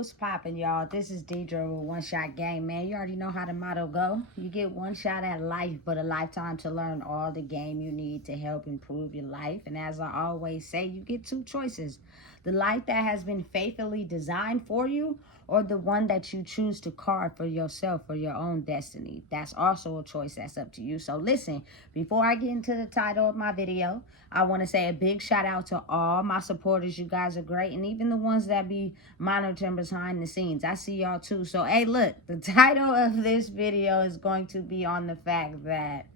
What's poppin', y'all? This is Deidre with One Shot Game, man. You already know how the motto go. You get one shot at life, but a lifetime to learn all the game you need to help improve your life. And as I always say, you get two choices. The life that has been faithfully designed for you, or the one that you choose to carve for yourself, for your own destiny. That's also a choice that's up to you. So listen, before I get into the title of my video, I want to say a big shout out to all my supporters. You guys are great. And even the ones that be monitoring behind the scenes. I see y'all too. So, hey, look, the title of this video is going to be on the fact that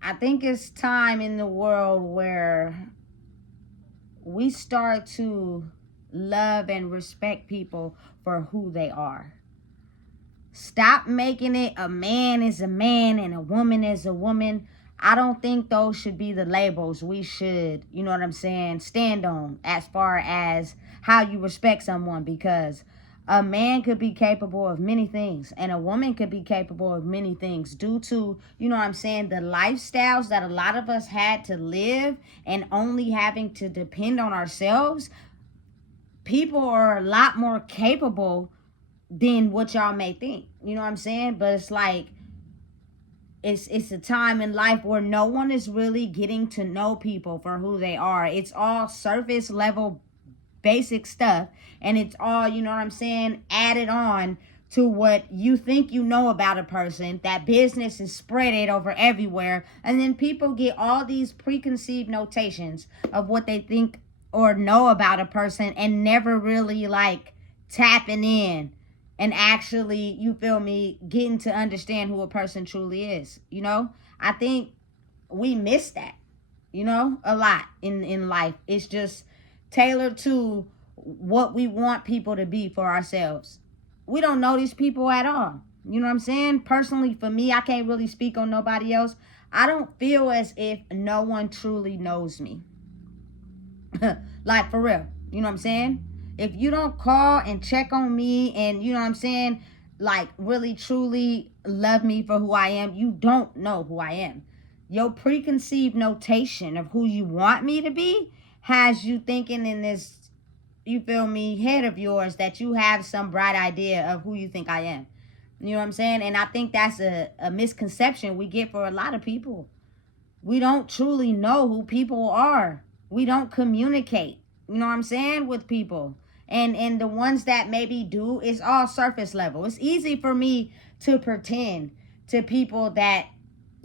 I think it's time in the world where we start to love and respect people for who they are. Stop making it a man is a man and a woman is a woman. I don't think those should be the labels we should, you know what I'm saying, stand on as far as how you respect someone, because a man could be capable of many things and a woman could be capable of many things due to, you know what I'm saying, the lifestyles that a lot of us had to live and only having to depend on ourselves. People are a lot more capable than what y'all may think. You know what I'm saying? But it's like, it's a time in life where no one is really getting to know people for who they are. It's all surface level basic stuff, and it's all, you know what I'm saying, added on to what you think you know about a person. That business is spread it over everywhere, and then people get all these preconceived notations of what they think or know about a person and never really like tapping in and actually, you feel me, getting to understand who a person truly is. You know, I think we miss that, you know, a lot in life. It's just tailored to what we want people to be for ourselves. We don't know these people at all. You know what I'm saying? Personally, for me, I can't really speak on nobody else. I don't feel as if no one truly knows me. Like, for real. You know what I'm saying? If you don't call and check on me and, you know what I'm saying, like really truly love me for who I am, you don't know who I am. Your preconceived notation of who you want me to be has you thinking in this, you feel me, head of yours that you have some bright idea of who you think I am. You know what I'm saying? And I think that's a misconception we get for a lot of people. We don't truly know who people are. We don't communicate, you know what I'm saying, with people. And the ones that maybe do, it's all surface level. It's easy for me to pretend to people that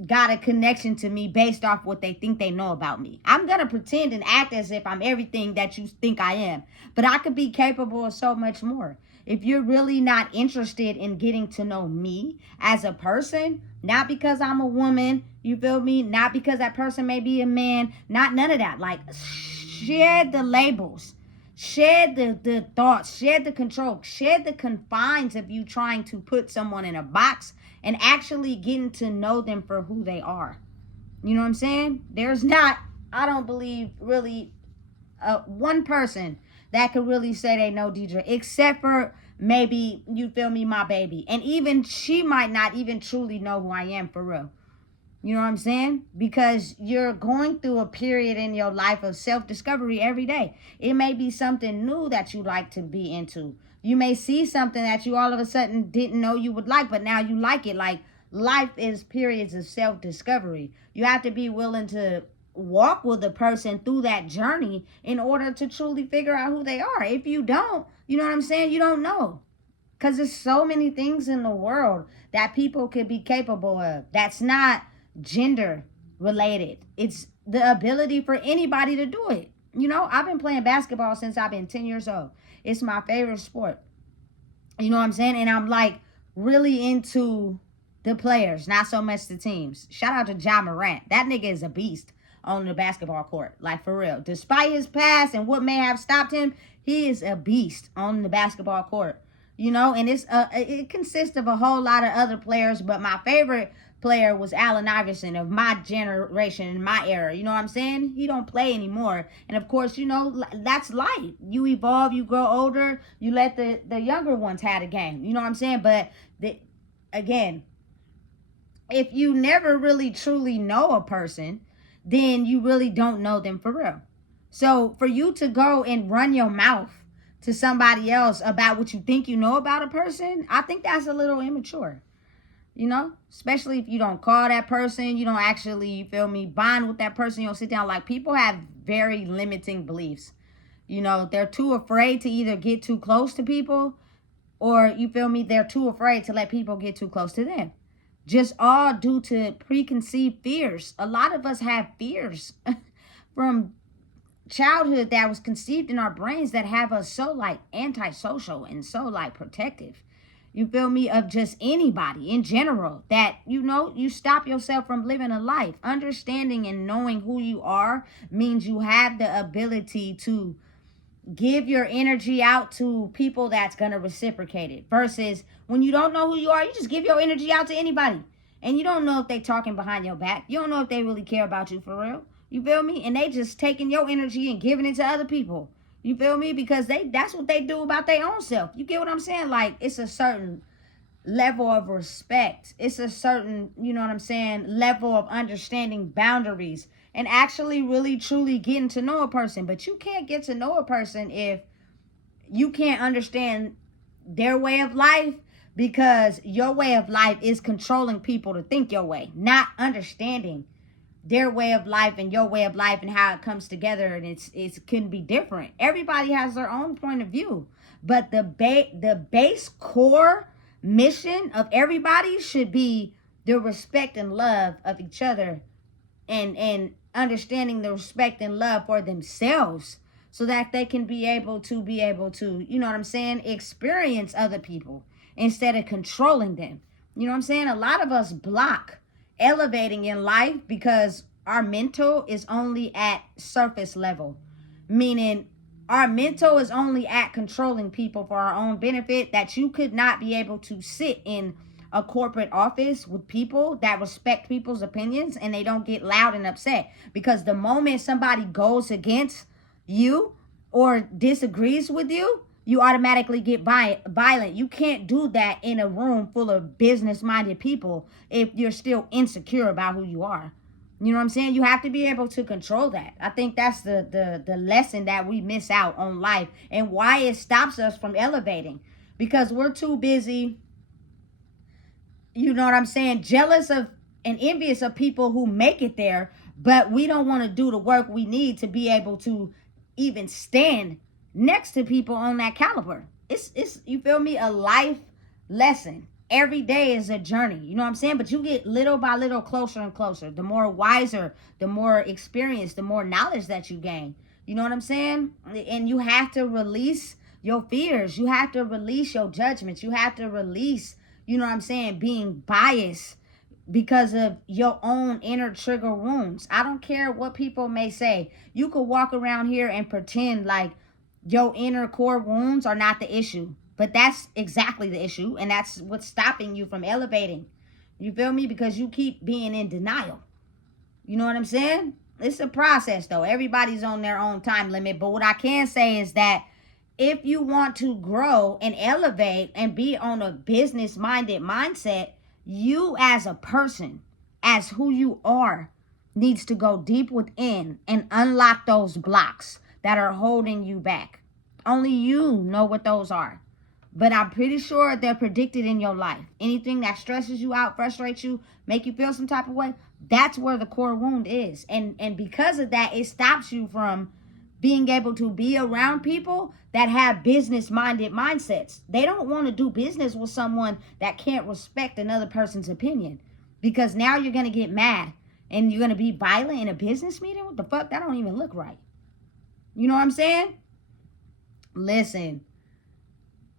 got a connection to me based off what they think they know about me. I'm going to pretend and act as if I'm everything that you think I am. But I could be capable of so much more. If you're really not interested in getting to know me as a person, not because I'm a woman, you feel me? Not because that person may be a man, not none of that. Like, shed the labels. Shed the thoughts, shed the control, shed the confines of you trying to put someone in a box and actually getting to know them for who they are. You know what I'm saying? There's not, I don't believe, really one person that could really say they know Deidre, except for maybe, you feel me, my baby. And even she might not even truly know who I am for real. You know what I'm saying? Because you're going through a period in your life of self-discovery every day. It may be something new that you like to be into. You may see something that you all of a sudden didn't know you would like, but now you like it. Like, life is periods of self-discovery. You have to be willing to walk with a person through that journey in order to truly figure out who they are. If you don't, you know what I'm saying? You don't know. Because there's so many things in the world that people could be capable of. That's not gender related. It's the ability for anybody to do it. You know, I've been playing basketball since I've been 10 years old. It's my favorite sport. You know what I'm saying? And I'm like really into the players, not so much the teams. Shout out to Ja Morant. That nigga is a beast on the basketball court. Like, for real. Despite his past and what may have stopped him, he is a beast on the basketball court. You know, and it consists of a whole lot of other players, but my favorite player was Allen Iverson of my generation and my era. You know what I'm saying? He don't play anymore. And of course, you know, that's life. You evolve, you grow older, you let the younger ones have a game. You know what I'm saying? But again, if you never really truly know a person, then you really don't know them for real. So for you to go and run your mouth to somebody else about what you think you know about a person, I think that's a little immature. You know, especially if you don't call that person, you don't actually, you feel me, bond with that person, you don't sit down. Like, people have very limiting beliefs. You know, they're too afraid to either get too close to people, or, you feel me, they're too afraid to let people get too close to them. Just all due to preconceived fears. A lot of us have fears from childhood that was conceived in our brains that have us so like antisocial and so like protective, you feel me, of just anybody in general, that, you know, you stop yourself from living a life. Understanding and knowing who you are means you have the ability to give your energy out to people that's going to reciprocate it, versus when you don't know who you are, you just give your energy out to anybody, and you don't know if they talking behind your back. You don't know if they really care about you for real. You feel me? And they just taking your energy and giving it to other people. You feel me? Because that's what they do about their own self. You get what I'm saying? Like, it's a certain level of respect. It's a certain, you know what I'm saying, level of understanding boundaries and actually really truly getting to know a person. But you can't get to know a person if you can't understand their way of life, because your way of life is controlling people to think your way, not understanding their way of life and your way of life and how it comes together. And it can be different. Everybody has their own point of view, but the base core mission of everybody should be the respect and love of each other, and understanding the respect and love for themselves, so that they can be able to you know what I'm saying, experience other people instead of controlling them. You know what I'm saying? A lot of us block elevating in life because our mental is only at surface level, meaning our mental is only at controlling people for our own benefit, that you could not be able to sit in a corporate office with people that respect people's opinions and they don't get loud and upset. Because the moment somebody goes against you or disagrees with you, you automatically get violent. You can't do that in a room full of business-minded people if you're still insecure about who you are. You know what I'm saying? You have to be able to control that. I think that's the lesson that we miss out on life, and why it stops us from elevating. Because we're too busy, you know what I'm saying, jealous of and envious of people who make it there, but we don't want to do the work we need to be able to even stand next to people on that caliber. It's you feel me, a life lesson. Every day is a journey, you know what I'm saying? But you get little by little closer and closer. The more wiser, the more experience, the more knowledge that you gain. You know what I'm saying? And you have to release your fears. You have to release your judgments. You have to release, you know what I'm saying, being biased because of your own inner trigger wounds. I don't care what people may say. You could walk around here and pretend like your inner core wounds are not the issue, but that's exactly the issue, and that's what's stopping you from elevating. You feel me? Because you keep being in denial. You know what I'm saying? It's a process, though. Everybody's on their own time limit. But what I can say is that if you want to grow and elevate and be on a business-minded mindset, you as a person, as who you are, needs to go deep within and unlock those blocks that are holding you back. Only you know what those are. But I'm pretty sure they're predicted in your life. Anything that stresses you out, frustrates you, make you feel some type of way, that's where the core wound is. And because of that, it stops you from being able to be around people that have business-minded mindsets. They don't want to do business with someone that can't respect another person's opinion. Because now you're going to get mad and you're going to be violent in a business meeting? What the fuck? That don't even look right. You know what I'm saying? Listen,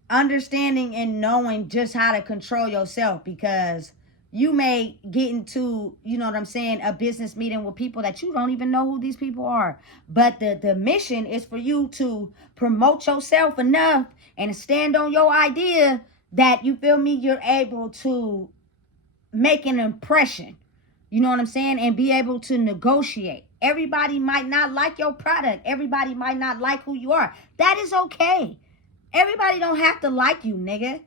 understanding and knowing just how to control yourself, because you may get into, you know what I'm saying, a business meeting with people that you don't even know who these people are. But the mission is for you to promote yourself enough and stand on your idea that, you feel me, you're able to make an impression. You know what I'm saying? And be able to negotiate. Everybody might not like your product. Everybody might not like who you are. That is okay. Everybody don't have to like you, nigga.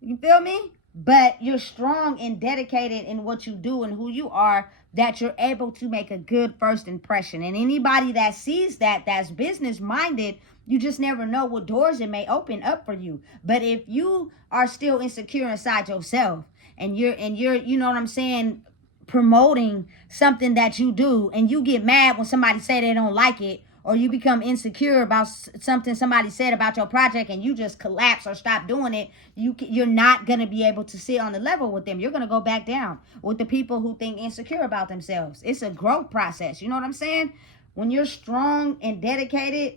You feel me? But you're strong and dedicated in what you do and who you are, that you're able to make a good first impression. And anybody that sees that, that's business minded, you just never know what doors it may open up for you. But if you are still insecure inside yourself, and you're you know what I'm saying, promoting something that you do, and you get mad when somebody say they don't like it, or you become insecure about something somebody said about your project, and you just collapse or stop doing it, you're not going to be able to sit on the level with them. You're going to go back down with the people who think insecure about themselves. It's a growth process. You know what I'm saying? When you're strong and dedicated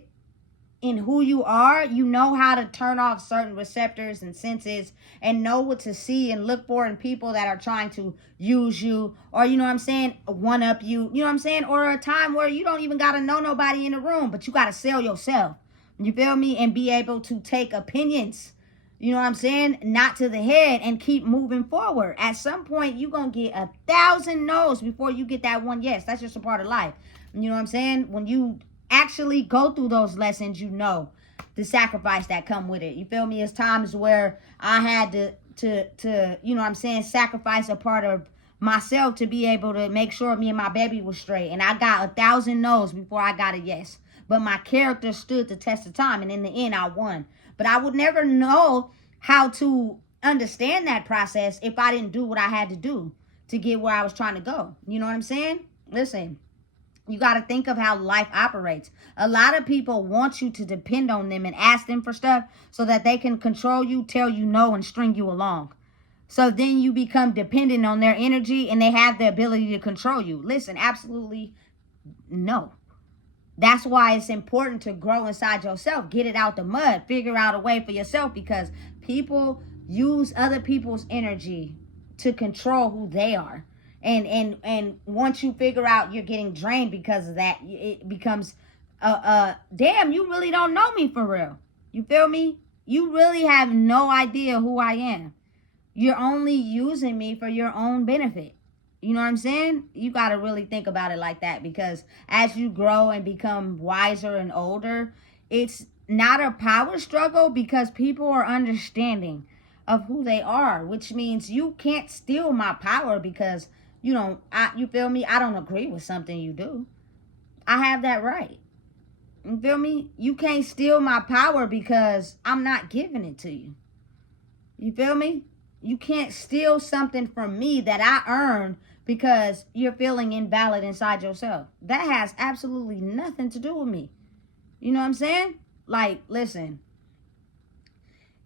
in who you are, you know how to turn off certain receptors and senses, and know what to see and look for in people that are trying to use you, or, you know what I'm saying, one up you, you know what I'm saying, or a time where you don't even got to know nobody in the room, but you got to sell yourself. You feel me? And be able to take opinions, you know what I'm saying, not to the head, and keep moving forward. At some point, you're going to get 1,000 no's before you get that one yes. That's just a part of life. You know what I'm saying? When you actually go through those lessons, you know the sacrifice that come with it. You feel me? It's times where I had to you know what I'm saying, sacrifice a part of myself to be able to make sure me and my baby was straight. And I got 1,000 no's before I got a yes. But my character stood the test of time, and in the end, I won. But I would never know how to understand that process if I didn't do what I had to do to get where I was trying to go. You know what I'm saying? Listen, you got to think of how life operates. A lot of people want you to depend on them and ask them for stuff so that they can control you, tell you no, and string you along. So then you become dependent on their energy, and they have the ability to control you. Listen, absolutely no. That's why it's important to grow inside yourself. Get it out the mud. Figure out a way for yourself, because people use other people's energy to control who they are. And once you figure out you're getting drained because of that, it becomes damn, you really don't know me for real. You feel me? You really have no idea who I am. You're only using me for your own benefit. You know what I'm saying? You got to really think about it like that, because as you grow and become wiser and older, it's not a power struggle, because people are understanding of who they are, which means you can't steal my power because you feel me? I don't agree with something you do. I have that right. You feel me? You can't steal my power because I'm not giving it to you. You feel me? You can't steal something from me that I earned because you're feeling invalid inside yourself. That has absolutely nothing to do with me. You know what I'm saying? Like, listen,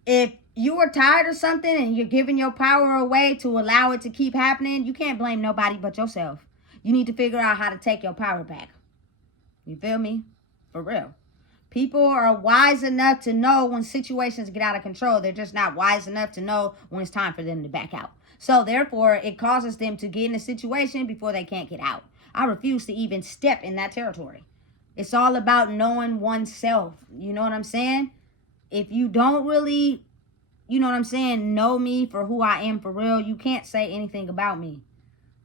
if you are tired of something and you're giving your power away to allow it to keep happening, you can't blame nobody but yourself. You need to figure out how to take your power back. You feel me? For real. People are wise enough to know when situations get out of control. They're just not wise enough to know when it's time for them to back out. So therefore, it causes them to get in a situation before they can't get out. I refuse to even step in that territory. It's all about knowing oneself. You know what I'm saying? If you don't really, you know what I'm saying, know me for who I am for real, you can't say anything about me.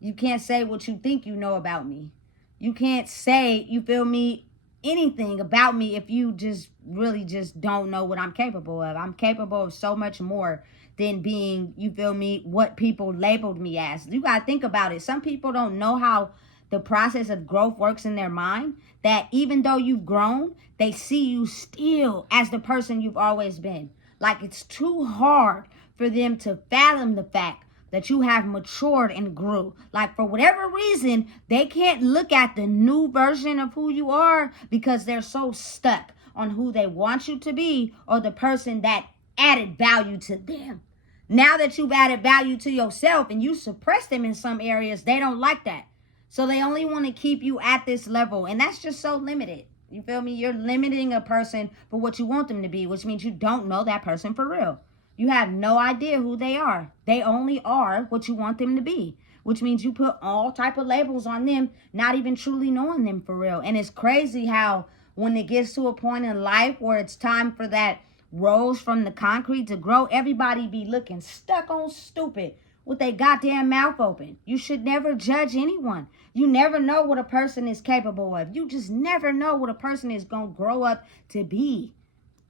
You can't say what you think you know about me. You can't say, you feel me, anything about me if you just really just don't know what I'm capable of. I'm capable of so much more than being, you feel me, what people labeled me as. You got to think about it. Some people don't know how the process of growth works in their mind, that even though you've grown, they see you still as the person you've always been. Like, it's too hard for them to fathom the fact that you have matured and grew. Like, for whatever reason, they can't look at the new version of who you are because they're so stuck on who they want you to be, or the person that added value to them. Now that you've added value to yourself and you suppress them in some areas, they don't like that. So they only want to keep you at this level. And that's just so limited. You feel me? You're limiting a person for what you want them to be, which means you don't know that person for real. You have no idea who they are. They only are what you want them to be, which means you put all type of labels on them, not even truly knowing them for real. And it's crazy how when it gets to a point in life where it's time for that rose from the concrete to grow, everybody be looking stuck on stupid with their goddamn mouth open. You should never judge anyone. You never know what a person is capable of. You just never know what a person is going to grow up to be.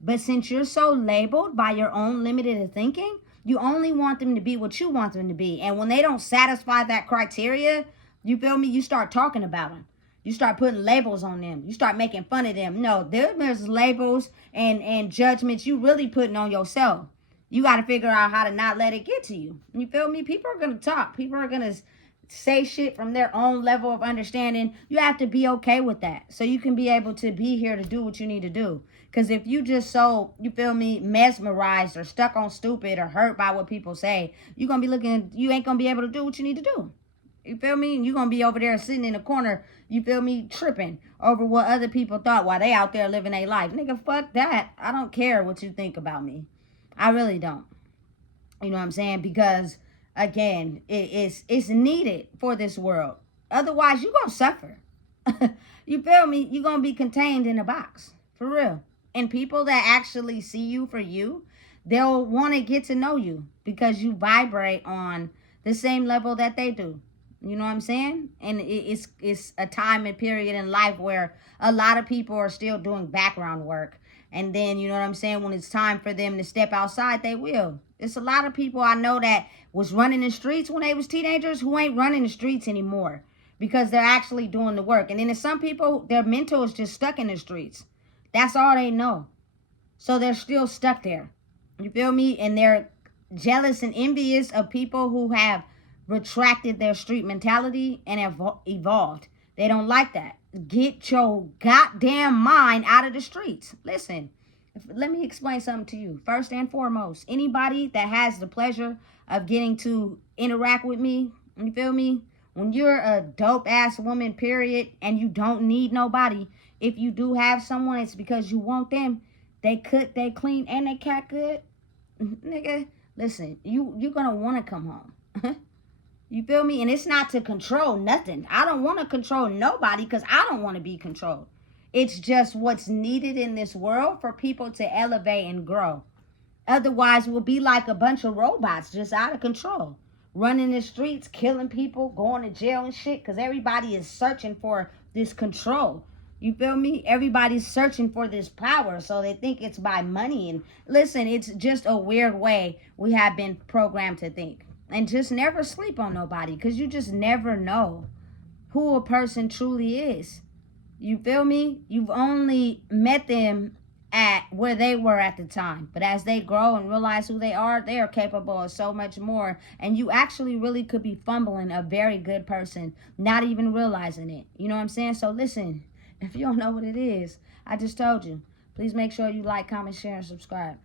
But since you're so labeled by your own limited thinking, you only want them to be what you want them to be. And when they don't satisfy that criteria, You feel me? You start talking about them. You start putting labels on them. You start making fun of them. No, there's labels and judgments you really putting on yourself. You got to figure out how to not let it get to you. You feel me? People are going to talk. People are going to say shit from their own level of understanding. You have to be okay with that so you can be able to be here to do what you need to do. Because if you just so, you feel me, mesmerized or stuck on stupid or hurt by what people say, you're going to be looking, you ain't going to be able to do what you need to do. You feel me? You're going to be over there sitting in the corner, you feel me, tripping over what other people thought while they out there living their life. Nigga, fuck that. I don't care what you think about me. I really don't. You know what I'm saying? Because, again, it's needed for this world. Otherwise, you're going to suffer. You feel me? You're going to be contained in a box. For real. And people that actually see you for you, they'll want to get to know you because you vibrate on the same level that they do. You know what I'm saying? And it's a time and period in life where a lot of people are still doing background work. And then, you know what I'm saying, when it's time for them to step outside, they will. It's a lot of people I know that was running the streets when they was teenagers who ain't running the streets anymore because they're actually doing the work. And then there's some people, their mental is just stuck in the streets. That's all they know. So they're still stuck there. You feel me? And they're jealous and envious of people who have retracted their street mentality and have evolved. They don't like that. Get your goddamn mind out of the streets. Listen, let me explain something to you. First and foremost, anybody that has the pleasure of getting to interact with me, you feel me? When you're a dope ass woman, period, and you don't need nobody, if you do have someone, it's because you want them. They cook, they clean, and they cat good. Nigga, listen, you're gonna want to come home. You feel me? And it's not to control nothing. I don't want to control nobody because I don't want to be controlled. It's just what's needed in this world for people to elevate and grow. Otherwise, we'll be like a bunch of robots just out of control. Running the streets, killing people, going to jail and shit because everybody is searching for this control. You feel me? Everybody's searching for this power, so they think it's by money. And listen, it's just a weird way we have been programmed to think. And just never sleep on nobody because you just never know who a person truly is. You feel me? You've only met them at where they were at the time. But as they grow and realize who they are capable of so much more. And you actually really could be fumbling a very good person, not even realizing it. You know what I'm saying? So listen, if you don't know what it is, I just told you. Please make sure you like, comment, share, and subscribe.